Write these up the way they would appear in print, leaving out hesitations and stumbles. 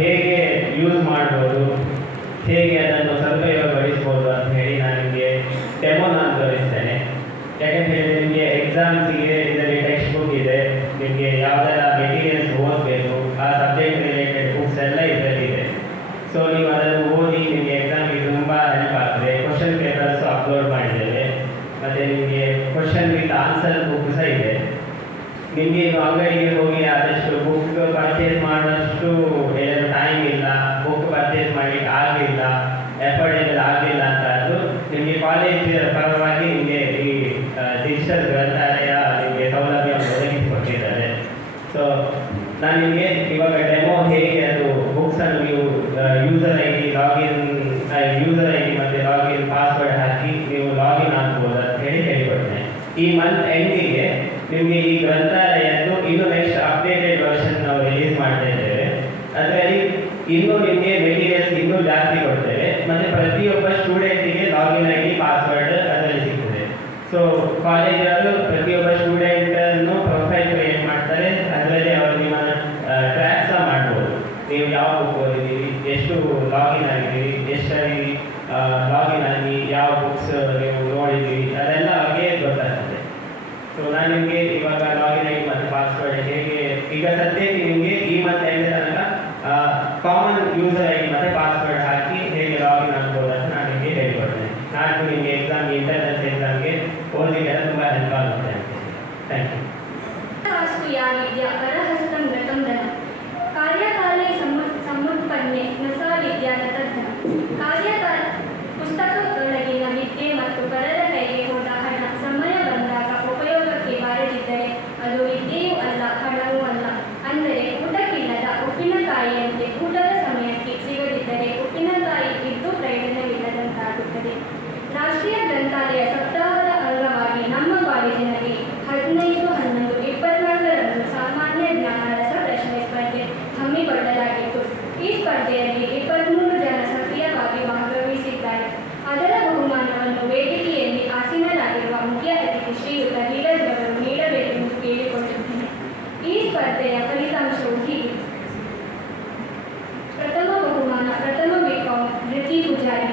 ಹೇಗೆ ಯೂಸ್ ಮಾಡ್ಬೋದು, ಹೇಗೆ ಅದನ್ನು ಸದುಪಯೋಗಪಡಿಸ್ಬೋದು ಅಂತ ಹೇಳಿ ನಾನು ನಿಮಗೆ ಡೆಮೋನ ತೋರಿಸ್ತೇನೆ. ಯಾಕಂತ ಹೇಳಿದ್ರೆ ನಿಮಗೆ ಎಕ್ಸಾಮ್ಸಿಗೆ ಇದರಲ್ಲಿ ಟೆಕ್ಸ್ಟ್ ಬುಕ್ ಇದೆ, ನಿಮಗೆ ಯಾವುದೆಲ್ಲ ಮೆಟೀರಿಯಲ್ಸ್ ಓದಬೇಕು, ಆ ಸಬ್ಜೆಕ್ಟ್ ರಿಲೇಟೆಡ್ ಬುಕ್ಸ್ ಎಲ್ಲ ಇದರಲ್ಲಿದೆ. ಸೊ ನೀವು ಅದನ್ನು ಓದಿ ನಿಮಗೆ ಎಕ್ಸಾಮ್ಗೆ ತುಂಬ ಹೆಲ್ಪ್ ಆಗ್ತದೆ. ಕ್ವಶನ್ ಪೇಪರ್ಸು ಅಪ್ಲೋಡ್ ಮಾಡಿದ್ದೇವೆ, ಮತ್ತು ನಿಮಗೆ ಕ್ವಶನ್ ವಿತ್ ಆನ್ಸರ್ ಬುಕ್ ಸಹ ಇದೆ. ನಿಮಗೆ ಅಂಗಡಿಗೆ ಹೋಗಿ ಆದಷ್ಟು ಬುಕ್ ಪರ್ಚೇಸ್ ಮಾಡೋಷ್ಟು ಟೈಮ್ ಇಲ್ಲ, ಬುಕ್ ಪರ್ಚೇಸ್ ಮಾಡಲಿಕ್ಕೆ ಆಗಲಿಲ್ಲ, ಎಫರ್ಡೇಬಲ್ ಆಗಲಿಲ್ಲ ಅಂತ ಅದು ನಿಮಗೆ ಕಾಲೇಜ್ ಪರವಾಗಿ ನಿಮಗೆ ಈ ಡಿಜಿಟಲ್ ಗ್ರಂಥಾಲಯ ನಿಮಗೆ ಸೌಲಭ್ಯವನ್ನು ಒದಗಿಸಿಕೊಟ್ಟಿದ್ದಾರೆ. ಸೊ ನಾನು ನಿಮಗೆ ಇವಾಗ ಡೆಮೋ ಹೇಗೆ ಅದು ಬುಕ್ಸನ್ನು ನೀವು ಯೂಸರ್ ಐ ಡಿ ಮತ್ತು ಲಾಗಿನ್ ಪಾಸ್ವರ್ಡ್ ಹಾಕಿ ನೀವು ಲಾಗಿನ್ ಆಗ್ಬೋದು ಅಂತ ಹೇಳಿ ಹೇಳಿಕೊಡ್ತೇನೆ. ಈ ಮಂತ್ ಎಂಡಿಗೆ ನಿಮಗೆ ಈ ಗ್ರಂಥಾಲಯದ್ದು ಇನ್ನೂ ನೆಕ್ಸ್ಟ್ ಅಪ್ಡೇಟೆಡ್ ವರ್ಷನ್ ನಾವು ರಿಲೀಸ್ ಮಾಡ್ತಾ ಇದ್ದೇವೆ. ಅದರಲ್ಲಿ ಇನ್ನೂ ನಿಮಗೆ ಮೆಟೀರಿಯಲ್ಸ್ ಇನ್ನೂ ಜಾಸ್ತಿ ಕೊಡ್ತೇವೆ, ಮತ್ತು ಪ್ರತಿಯೊಬ್ಬ ಸ್ಟೂಡೆಂಟಿಗೆ ಲಾಗಿನ್ ಐ ಡಿ ಪಾಸ್ವರ್ಡ್ ಅದರಲ್ಲಿ ಸಿಗ್ತದೆ. ಸೊ ಕಾಲೇಜವರು ಪ್ರತಿಯೊಬ್ಬ ಸ್ಟೂಡೆಂಟನ್ನು ಪ್ರೊಫೈಲ್ ಕ್ರಿಯೇಟ್ ಮಾಡ್ತಾರೆ, ಅದರಲ್ಲಿ ಅವರು ನಿಮ್ಮನ್ನು ಟ್ರ್ಯಾಕ್ ಸಹ ಮಾಡ್ಬೋದು. ನೀವು ಯಾವ ಬುಕ್ ಓದಿದ್ದೀರಿ, ಎಷ್ಟು ಲಾಗಿನ್ ಆಗಿದ್ದೀರಿ, ಎಷ್ಟರಲ್ಲಿ ಲಾಗಿನ್ ಆಗಿ ಯಾವ ಬುಕ್ಸ್ ನೀವು ನೋಡಿದ್ದೀರಿ, ಅದೆಲ್ಲ ಅವ್ರಿಗೆ ಗೊತ್ತಾಗ್ತದೆ. ಸೊ ನಾನು ನಿಮಗೆ ಇವಾಗ ಲಾಗಿನ್ ಐ ಡಿ ಮತ್ತು ಪಾಸ್ವರ್ಡ್ ಹೇಗೆ ಈಗ ಸದ್ಯಕ್ಕೆ ನಿಮಗೆ ಈ ಮಂತ್ ಎಂಡ್ ತನಕ ಕಾಮನ್ ಯೂಸರ್ ಐ ಡಿ ಮತ್ತು ಪಾಸ್ವರ್ಡ್ ಹಾಕಿ ಹೇಗೆ ಲಾಗಿನ್ ಆಗ್ಬೋದು ಅಂತ ನಾನು ನಿಮಗೆ ಹೇಳಿಕೊಡ್ತೇನೆ. ನಾಲ್ಕು ನಿಮಗೆ ಎಕ್ಸಾಮ್ಗೆ ಇಂಟರ್ನೆಟ್ ಎಕ್ಸಾಮ್ಗೆ ಓದಲಿಕ್ಕೆಲ್ಲ ತುಂಬ ಹೆಲ್ಪ್ ಆಗುತ್ತೆ ಅಂತ. Thank you. ಕಾರ್ಯಕಾಲೇ ಸಮುತ್ಪನ್ನೆ ನಸ ವಿದ್ಯಾ ತದ್ಧನ. ಕಾರ್ಯಕಾಲ ಪುಸ್ತಕದೊಳಗಿನ ವಿದ್ಯೆ ಮತ್ತು ಪರರ ಕೈಗೆ ಹೋದ ಹಣ ಸಮಯ ಬಂದಾಗ ಉಪಯೋಗಕ್ಕೆ ಬಾರದಿದ್ದರೆ ಅದು ವಿದ್ಯೆಯೂ ಅಲ್ಲ, ಹಣವೂ ಅಲ್ಲ. ಅಂದರೆ ಊಟಕ್ಕಿಲ್ಲದ ಉಪ್ಪಿನಕಾಯಿಯಂತೆ ಊಟದ ಸಮಯಕ್ಕೆ ಸಿಗದಿದ್ದರೆ ಉಪ್ಪಿನಕಾಯಿ ಇದ್ದು ಪ್ರಯೋಜನವಿಲ್ಲದಂತಾಗುತ್ತದೆ. ರಾಷ್ಟ್ರೀಯ ಗ್ರಂಥಾಲಯ ಸಪ್ತಾಹದ ಅಂಗವಾಗಿ ನಮ್ಮ ಕಾಲೇಜಿನಲ್ಲಿ 15/11/24ರಂದು ಸಾಮಾನ್ಯ ಜ್ಞಾನ ರಸ ಪ್ರಶ್ನೆ ಸ್ಪರ್ಧೆ ಹಮ್ಮಿಕೊಳ್ಳಲಾಗಿತ್ತು. ಈ ಸ್ಪರ್ಧೆಯಲ್ಲಿ 23 ಜನ ಸಕ್ರಿಯವಾಗಿ ಭಾಗವಹಿಸಿದ್ದಾರೆ. ಅದರ ಬಹುಮಾನವನ್ನು ವೇದಿಕೆಯಲ್ಲಿ ಆಸೀನರಾಗಿರುವ ಮುಖ್ಯ ಅತಿಥಿ ಶ್ರೀಯುತ ಧೀರಜ್ ಅವರು ನೀಡಬೇಕೆಂದು ಕೇಳಿಕೊಂಡಿದ್ದೇನೆ. ಈ ಸ್ಪರ್ಧೆಯ ಫಲಿತಾಂಶವು ಹೀಗೆ: ಪ್ರಥಮ ಬಹುಮಾನ ಪ್ರಥಮ ಬಿಕಾಂ ಧೃತಿ ಪೂಜಾರಿ,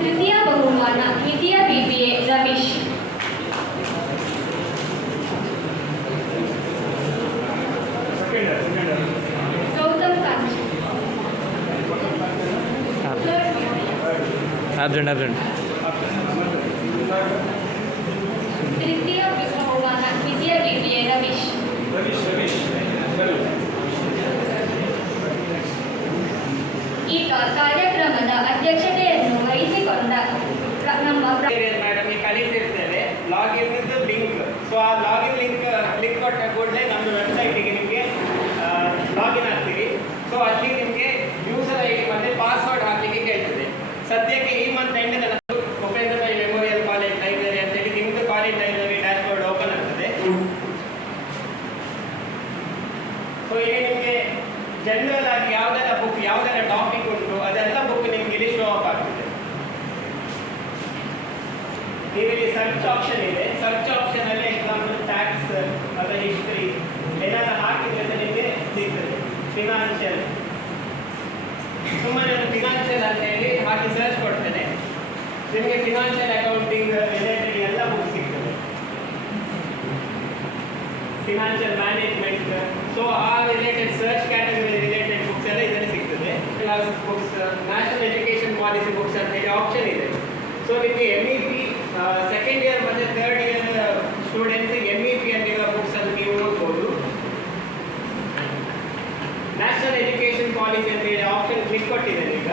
ತೃತೀಯ ಬಹುಮಾನ ದ್ವಿತೀಯ BBA ರಮೇಶ್, ಗೌತಮ್ ಕಾಂಚ್, ತೃತೀಯ ಬಹುಮಾನ ದ್ವಿತೀಯ BBA ರಮೇಶ್. ಈಗ ಕಾರ್ಯಕ್ರಮದ ಅಧ್ಯಕ್ಷತೆಯನ್ನು ವಹಿಸಿಕೊಂಡ ನಮ್ಮ ಮೇಡಮ್ ಕಲಿತಿರ್ತೇವೆ ಲಾಗಿನ್ ಲಿಂಕ್. ಸೊ ಆ ಲಾಗಿನ್ ಲಿಂಕ್ ಕೊಟ್ಟ ಕೂಡಲೇ ನಮ್ಮ ವೆಬ್ಸೈಟಿಗೆ ನಿಮಗೆ ಲಾಗಿನ್ ಆಗ್ತೀವಿ. ಸೊ ಅಲ್ಲಿ ನಿಮಗೆ ಯೂಸರ್ ಐ ಡಿ ಮತ್ತು ಪಾಸ್ವರ್ಡ್ ಹಾಕಲಿಕ್ಕೆ ಕೇಳ್ತದೆ. ಸದ್ಯಕ್ಕೆ ಈ month end Upendra Bhai memorial college library ಅಂತೇಳಿ ನಿಮ್ಮದು ಕಾಲೇಜ್ ಲೈಬ್ರರಿ ಡ್ಯಾಶ್ಬೋರ್ಡ್ ಓಪನ್ ಆಗ್ತದೆ. ಸೊ ಇಲ್ಲಿ ನಿಮಗೆ ಜನರಲ್ ಆಗಿ ಯಾವುದೆಲ್ಲ ಬುಕ್, ಯಾವುದೆಲ್ಲ ಟಾಪಿಕ್ ಉಂಟು ಅದೆಲ್ಲ ಬುಕ್ ನಿಮಗೆ ಇಲ್ಲಿ ಶೋ ಅಪ್ ಆಗ್ತದೆ. ನೀವಿಲ್ಲಿ ಸರ್ಚ್ ಆಪ್ಷನ್ ಇದೆ, ಸರ್ಚ್ ಆಪ್ಷನ್ ಅಲ್ಲಿ ಎಕ್ಸಾಂಪಲ್ ಟ್ಯಾಕ್ಸ್ ಅಥವಾ ಹಿಸ್ಟ್ರಿ ಏನಾದ್ರು ಹಾಕಿದ್ರೆ ನಿಮಗೆ ಸಿಗ್ತದೆ. ಫಿನಾನ್ಷಿಯಲ್, ಸುಮ್ಮನೆ ಒಂದು ಫಿನಾನ್ಷಿಯಲ್ ಅಂತ ಹೇಳಿ ಹಾಕಿ ಸರ್ಚ್ ಕೊಡ್ತೇನೆ, ನಿಮಗೆ ಫಿನಾನ್ಷಿಯಲ್ ಅಕೌಂಟಿಂಗ್ ರಿಲೇಟೆಡ್ ಎಲ್ಲ ಬುಕ್ ಸಿಗ್ತದೆ. ಫಿನಾನ್ಷಿಯಲ್ ಮ್ಯಾನೇಜ್ಮೆಂಟ್, ಸೊ ಆ related search category related books ಎಲ್ಲ ಇದರಲ್ಲಿ ಸಿಗ್ತದೆ. Class books, national education policy books ಅಂತ ಹೇಳಿ ಆಪ್ಷನ್ ಇದೆ. ಸೊ ನಿಮಗೆ MEP ಸೆಕೆಂಡ್ ಇಯರ್ ಮತ್ತು ಥರ್ಡ್ ಇಯರ್ ಸ್ಟೂಡೆಂಟ್ಸ್ MEP ಅಂತಿರೋ ಬುಕ್ಸ್ ಅನ್ನು ನೀವು ನೋಡ್ಬೋದು. ನ್ಯಾಷನಲ್ ಎಜುಕೇಷನ್ ಪಾಲಿಸಿ ಅಂತ ಹೇಳಿ ಆಪ್ಷನ್ ಕ್ಲಿಕ್ ಕೊಟ್ಟಿದ್ದೇನೆ. ಈಗ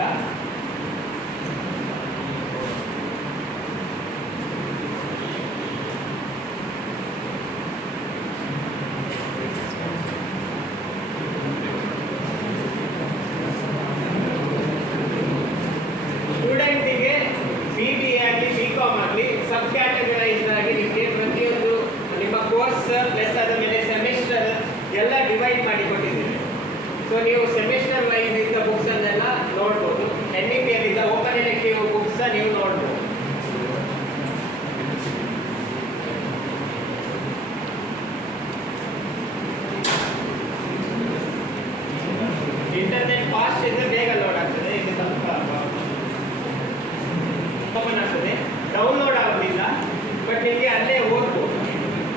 ಸ್ಟೂಡೆಂಟಿಗೆ BBA ಆಗಲಿ BCom ಆಗಲಿ ಸಬ್ ಕ್ಯಾಟಗರೈಸ್ ಆಗಿ ನಿಮಗೆ ಪ್ರತಿಯೊಂದು ನಿಮ್ಮ ಕೋರ್ಸ್ ಪ್ಲಸ್ ಅದ ಮೇಲೆ ಸೆಮಿಸ್ಟರ್ ಎಲ್ಲ ಡಿವೈಡ್ ಮಾಡಿ ಕೊಟ್ಟಿದ್ದೀವಿ. ಸೊ ನೀವು ಸೆಮಿಸ್ಟರ್ ವೈಸ್ ಇಂದ ಬುಕ್ಸ್ ಅನ್ನೆಲ್ಲ ನೋಡ್ಬೋದು. ಇಂಟರ್ನೆಟ್ ಫಾಸ್ಟ್ ಇದ್ದರೆ ಬೇಗ ಲೋಡ್ ಆಗ್ತದೆ. ಇದು ಸ್ವಲ್ಪ ಓಪನ್ ಆಗ್ತದೆ, ಡೌನ್ಲೋಡ್ ಆಗೋದಿಲ್ಲ, ಬಟ್ ನಿಮಗೆ ಅಲ್ಲೇ ಓದ್ಬೋದು.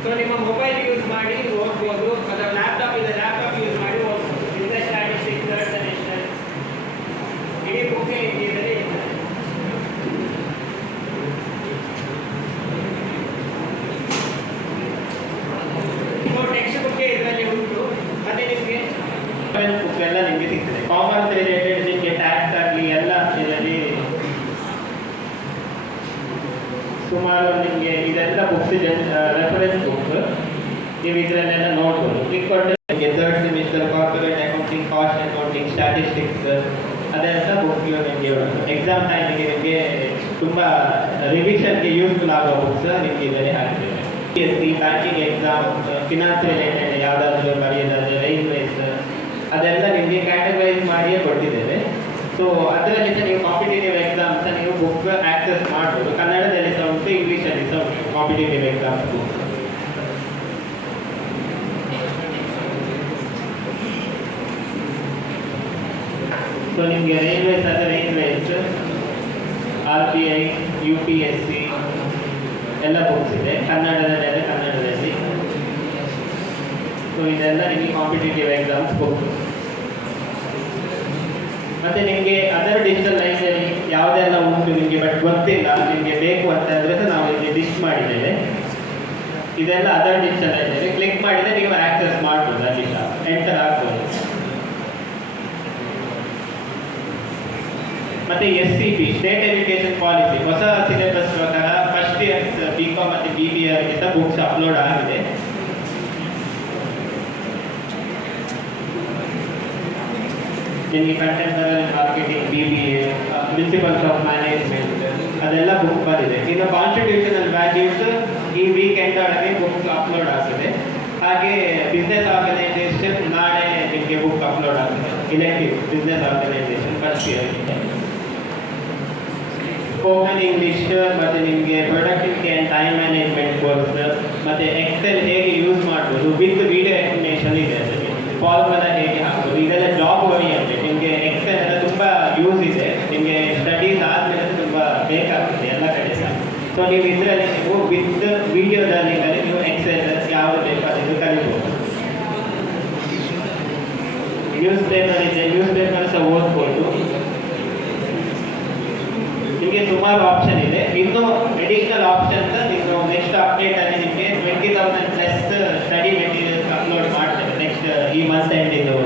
ಸೊ ನಿಮ್ಮ ಮೊಬೈಲ್ ಯೂಸ್ ಮಾಡಿ ಓದ್ಬೋದು, ಅಥವಾ ಲ್ಯಾಪ್ಟಾಪ್ ಇದೆ ಲ್ಯಾಪ್ಟಾಪ್ ಯೂಸ್ ಮಾಡಿ ಓದ್ಬೋದು. ಬಿಸ್ನೆಸ್ ಸ್ಟ್ಯಾಟಿಸ್ಟಿಕ್ಸ್, ಇಂಟರ್ನ್ಯಾಷನಲ್ ಇಡೀ ಬುಕ್ಕೇ ಇದರಲ್ಲಿ ಇರ್ತದೆ. ಟೆಕ್ಸ್ಟ್ ಬುಕ್ಕೇ ಇದರಲ್ಲಿ ಉಂಟು. ಮತ್ತೆ ನಿಮಗೆ ಬುಕ್ ಎಲ್ಲ ನಿಮಗೆ ಸಿಗ್ತದೆ. ಕಾಮರ್ಸ್ ರಿಲೇಟೆಡ್ ನಿಮಗೆ ಟ್ಯಾಕ್ಸ್ ಆಗಲಿ ಎಲ್ಲ ಇದರಲ್ಲಿ ಸುಮಾರು ನಿಮಗೆ ಇದೆಲ್ಲ ಬುಕ್ಸ್ ಇದೆ. ರೆಫರೆನ್ಸ್ ಬುಕ್ ನೀವು ಇದರಲ್ಲೆಲ್ಲ ನೋಡ್ಬೋದು. ಕ್ಲಿಕ್ ಕೊಟ್ಟರೆ ನಿಮಗೆ third semester corporate accounting, cost accounting, statistics ಅದೆಲ್ಲ ಬುಕ್ ನಿಮಗೆ ಎಕ್ಸಾಮ್ ಟೈಮಿಗೆ ನಿಮಗೆ ತುಂಬ ರಿವಿಷನ್ಗೆ ಯೂಸ್ಫುಲ್ ಆಗೋ ಬುಕ್ಸ್ ನಿಮಗೆ ಇದರಲ್ಲಿ ಹಾಕ್ತೇವೆ. PSC, banking exam, finance related ಯಾವುದಾದ್ರೂ ಬರೆಯೋದಾದರೆ, ರೈಲ್ವೇಸ್ ಅದೆಲ್ಲ ನಿಮಗೆ ಕ್ಯಾಟಗರೈಸ್ ಮಾಡಿಯೇ ಕೊಟ್ಟಿದ್ದೇವೆ. ಸೊ ಅದರಲ್ಲಿ ನೀವು ಕಾಂಪಿಟೇಟಿವ್ ಎಕ್ಸಾಮ್ಸ್ ನೀವು ಬುಕ್ ಆಕ್ಸೆಸ್ ಮಾಡ್ಬೋದು. ಕನ್ನಡದಲ್ಲಿ ಸಹ ಉಂಟು, ಇಂಗ್ಲೀಷಲ್ಲಿ ಸಹ ಉಂಟು ಕಾಂಪಿಟೇಟಿವ್ ಎಕ್ಸಾಮ್ಸ್ ಬುಕ್. ಸೊ ನಿಮಗೆ ರೈಲ್ವೇಸ್ ಆದರೆ ರೈಲ್ವೇಸ್, RBI, UPSC ಎಲ್ಲ ಬುಕ್ಸ್ ಇದೆ. ಕನ್ನಡದಲ್ಲಿ ಕನ್ನಡದಲ್ಲಿ. ಸೊ ಇದೆಲ್ಲ ನಿಮಗೆ ಕಾಂಪಿಟೇಟಿವ್ ಎಕ್ಸಾಮ್ಸ್ ಬುಕ್. ಮತ್ತು ನಿಮಗೆ ಅದರ್ ಡಿಜಿಟಲ್ ಲೈಬ್ರರಿ ಯಾವುದೆಲ್ಲ ಉಂಟು ನಿಮಗೆ ಬಟ್ ಗೊತ್ತಿಲ್ಲ, ನಿಮಗೆ ಬೇಕು ಅಂತಂದರೆ ಸಹ ನಾವು ಇಲ್ಲಿ ಲಿಸ್ಟ್ ಮಾಡಿದ್ದೇವೆ. ಇದೆಲ್ಲ ಅದರ್ ಡಿಜಿಟಲ್ ಲೈಬ್ರರಿ. ಕ್ಲಿಕ್ ಮಾಡಿದರೆ ನೀವು ಆಕ್ಸೆಸ್ ಮಾಡ್ಬೋದು, ಅಲ್ಲಿಂದ ಎಂಟರ್ ಆಗ್ಬೋದು. ಮತ್ತು SCP ಸ್ಟೇಟ್ ಎಜುಕೇಷನ್ ಪಾಲಿಸಿ ಹೊಸ ಸಿಲೆಬಸ್ ಪ್ರಕಾರ ಫಸ್ಟ್ ಇಯರ್ಸ್ BCom ಮತ್ತು BBA ಅವರಿಗೆ ಸಹ ಬುಕ್ಸ್ ಅಪ್ಲೋಡ್ ಆಗಿದೆ. ನಿಮಗೆ content marketing, BBA, principles of management ಅದೆಲ್ಲ ಬುಕ್ ಬಂದಿದೆ. ಇನ್ನು ಕಾನ್ಸ್ಟಿಟ್ಯೂಷನಲ್ ವ್ಯಾಲ್ಯೂಸ್ ಈ ವೀಕೆಂಡ್ ಒಳಗೆ ಬುಕ್ ಅಪ್ಲೋಡ್ ಆಗ್ತದೆ. ಹಾಗೆ ಬಿಸ್ನೆಸ್ ಆರ್ಗನೈಸೇಷನ್ ನಾಳೆ ನಿಮಗೆ ಬುಕ್ ಅಪ್ಲೋಡ್ ಆಗ್ತದೆ. Elective business organisation first year. Spoken English ಮತ್ತು ನಿಮಗೆ productivity and time management course, ಮತ್ತು ಎಕ್ಸೆಲ್ ಹೇಗೆ ಯೂಸ್ ಮಾಡ್ಬೋದು ವಿತ್ ವಿಡಿಯೋ ಎಕ್ಸ್ಪ್ಲನೇಷನ್ ಇದೆ. ಅದಕ್ಕೆ ಫಾರ್ಮುಲಾ ಹೇಗೆ ಹಾಕೋದು, ಇದೆಲ್ಲ ಜಾಬ್ ಓರಿಯೆಂಟೆಡ್. ನಿಮಗೆ ಎಕ್ಸೆಲ್ ಎಲ್ಲ ತುಂಬ ಯೂಸ್ ಇದೆ. ನಿಮಗೆ ಸ್ಟಡೀಸ್ ಆದಮೇಲೆ ತುಂಬ ಬೇಕಾಗ್ತದೆ ಎಲ್ಲ ಕಡೆ ಸಹ. ಸೊ ನೀವು ಇದರಲ್ಲಿ ನೀವು ವಿತ್ ವಿಡಿಯೋ ಲರ್ನಿಂಗಲ್ಲಿ ನೀವು ಎಕ್ಸೆಲ್ ಯಾವುದು ಬೇಕು ಅದನ್ನು ಕಲಿಬೋದು. ನ್ಯೂಸ್ ಪೇಪರ್ ಇದೆ, ನ್ಯೂಸ್ ಪೇಪರ್ ಸಹ ಓದ್ಬೋದು. ನಿಮಗೆ ಸುಮಾರು ಆಪ್ಷನ್ ಇದೆ. ಇನ್ನೂ ಅಡಿಷನಲ್ ಆಪ್ಷನ್ಸ್ ನೀವು ನೆಕ್ಸ್ಟ್ ಅಪ್ಡೇಟಲ್ಲಿ ನಿಮಗೆ 20,000+ ಸ್ಟಡಿ ಮೆಟೀರಿಯಲ್ಸ್ ಅಪ್ಲೋಡ್ ಮಾಡ್ತೇವೆ ನೆಕ್ಸ್ಟ್ ಈ ಮಂತ್ ಎಂಡ್ ಇದು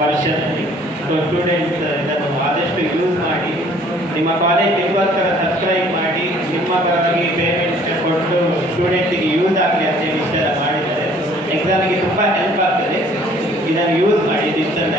ವರ್ಷನಲ್ಲಿ. ಸೊ ಸ್ಟೂಡೆಂಟ್ಸ್ ಇದನ್ನು ಆದಷ್ಟು ಯೂಸ್ ಮಾಡಿ. ನಿಮ್ಮ ಕಾಲೇಜ್ ನಿಮಗೋಸ್ಕರ ಸಬ್ಸ್ಕ್ರೈಬ್ ಮಾಡಿ, ನಿಮ್ಮ ಪರವಾಗಿ ಪೇಮೆಂಟ್ ಕೊಟ್ಟು ಸ್ಟೂಡೆಂಟ್ಸಿಗೆ ಯೂಸ್ ಆಗಲಿ ಅಂತ ಇಷ್ಟೆಲ್ಲ ಮಾಡಿದ್ದಾರೆ. ಎಕ್ಸಾಮಿಗೆ ತುಂಬ ಹೆಲ್ಪ್ ಆಗ್ತದೆ. ಇದನ್ನು ಯೂಸ್ ಮಾಡಿ ಡಿಜಿಟಲ್